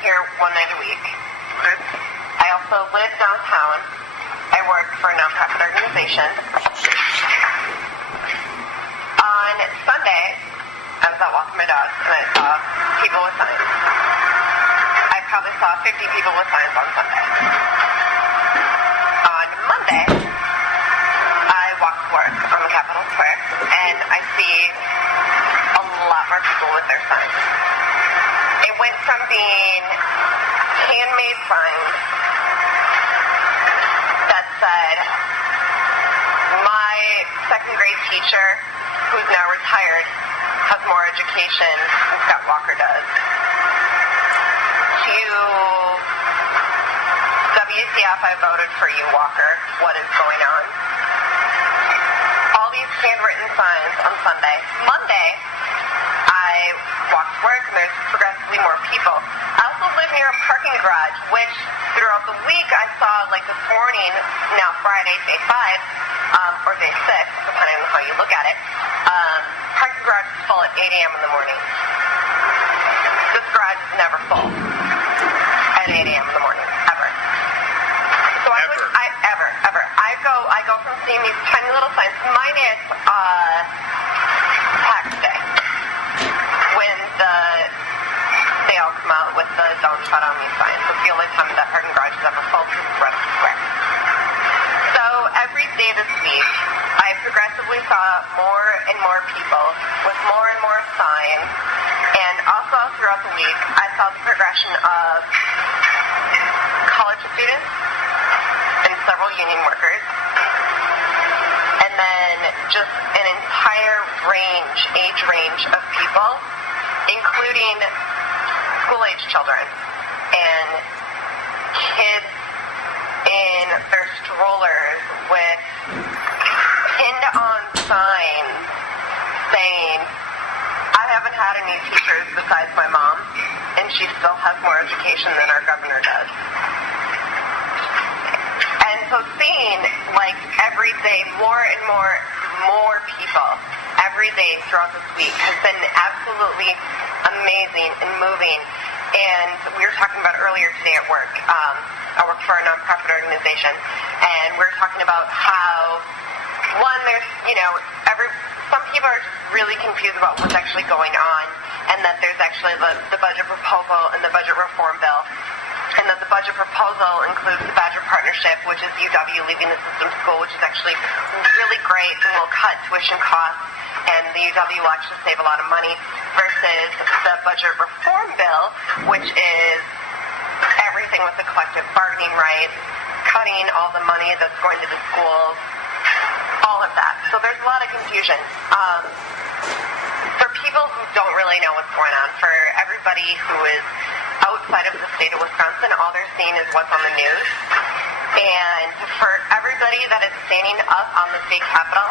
here one night a week. I also live downtown. I work for a nonprofit organization. On Sunday, I was out walking my dogs, and I saw people with signs. I probably saw 50 people with signs on Sunday. On Monday, I walked to work on the Capitol Square, and I see a lot more people with their signs. It went from being handmade signs that said, my second grade teacher, who's now retired, has more education than Scott Walker does, to WCF, I voted for you, Walker, what is going on? All these handwritten signs on Sunday. Monday, I walked to work, and there's progressively more people. I also live near a parking garage, which throughout the week I saw, like this morning, now Friday, day 5, or day 6, depending on how you look at it, parking garage is full at 8 a.m. in the morning. This garage is never full at 8 a.m. in the morning, ever. So I go from seeing these tiny little signs. Mine is tax day, when they all come out with the "Don't Tread on Me" signs. It's the only time that parking garage is ever full because the rest is square. So every day this week, I progressively saw more and more people with more and more signs, and also throughout the week, I saw the progression of college students and several union workers, and then just an entire age range of people, including school-age children and kids in their strollers with pinned-on signs saying, I haven't had any teachers besides my mom, and she still has more education than our governor does. And so seeing, like, every day, more and more people every day throughout this week has been absolutely amazing and moving. And we were talking about earlier today at work. I work for a nonprofit organization, and we were talking about how, one, there's, some people are just really confused about what's actually going on, and that there's actually the budget proposal and the budget reform bill, and that the budget proposal includes the Badger Partnership, which is UW leaving the system school, which is actually really great and will cut tuition costs, and the UW will actually save a lot of money, versus the budget reform bill, which is everything with the collective bargaining rights, cutting all the money that's going to the schools, all of that. So there's a lot of confusion. For people who don't really know what's going on, for everybody who is outside of the state of Wisconsin, all they're seeing is what's on the news. And for everybody that is standing up on the state capitol,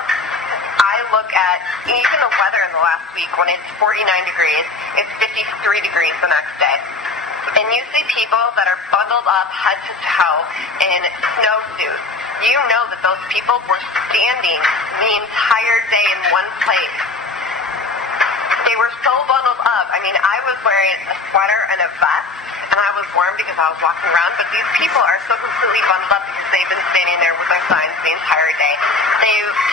I look at even the weather in the last week. When it's 49 degrees, it's 53 degrees the next day. And you see people that are bundled up head to toe in snowsuits. You know that those people were standing the entire day in one place. They were so bundled up. I mean, I was wearing a sweater and a vest, and I was warm because I was walking around, but these people are so completely bundled up because they've been standing there with their signs the entire day.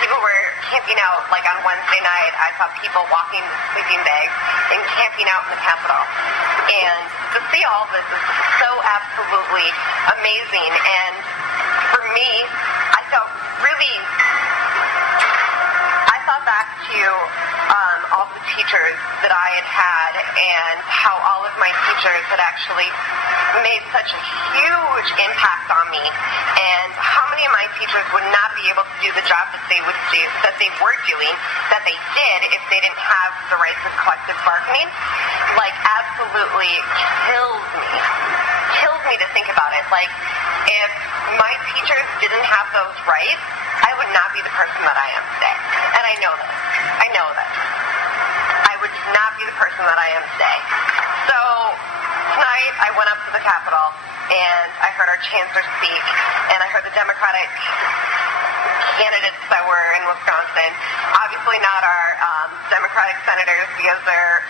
People were camping out, like on Wednesday night, I saw people walking with sleeping bags and camping out in the Capitol. And to see all this is so absolutely amazing. And for me, I thought back to all the teachers that I had and how all of my teachers had actually made such a huge impact on me, and how many of my teachers would not be able to do the job that they would do, that they were doing, that they did if they didn't have the rights of collective bargaining. Like, absolutely kills me to think about it. Like, if my teachers didn't have those rights, I would not be the person that I am today. And I know this. I would not be the person that I am today. So tonight I went up to the Capitol and I heard our chancellor speak, and I heard the Democratic candidates that were in Wisconsin. Obviously not our Democratic senators, because they're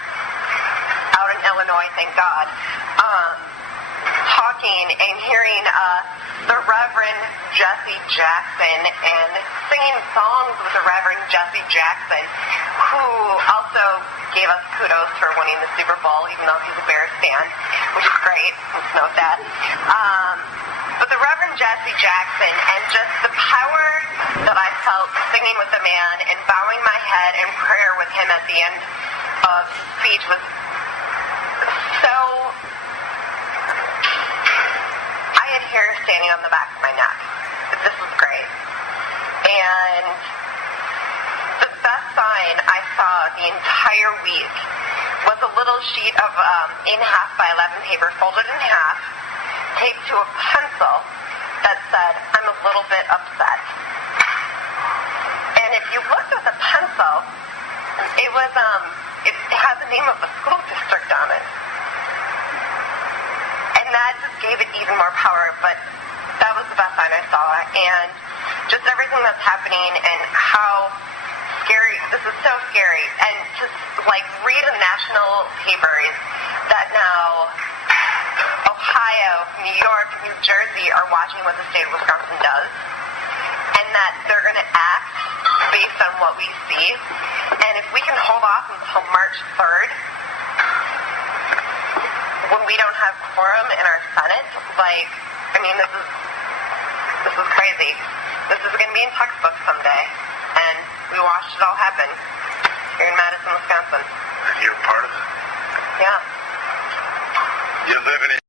out in Illinois, thank God. talking and hearing the Reverend Jesse Jackson and singing songs with the Reverend Jesse Jackson, who also gave us kudos for winning the Super Bowl, even though he's a Bears fan, which is great. Let's note that. But the Reverend Jesse Jackson and just the power that I felt singing with the man and bowing my head in prayer with him at the end of his speech was so... I had hair standing on the back of my neck. This was great. And the best sign I saw the entire week was a little sheet of 8.5 by 11 paper folded in half, taped to a pencil that said, "I'm a little bit upset." And if you looked at the pencil, it was it had the name of the school district on it. And that just gave it even more power, but that was the best sign I saw. And just everything that's happening and how scary, this is so scary. And just like read in national papers that now Ohio, New York, New Jersey are watching what the state of Wisconsin does, and that they're going to act based on what we see. And if we can hold off until March 3rd, when we don't have quorum in our Senate, like, I mean, this is crazy. This is going to be in textbooks someday, and we watched it all happen here in Madison, Wisconsin. And you're part of it? Yeah. You're living it.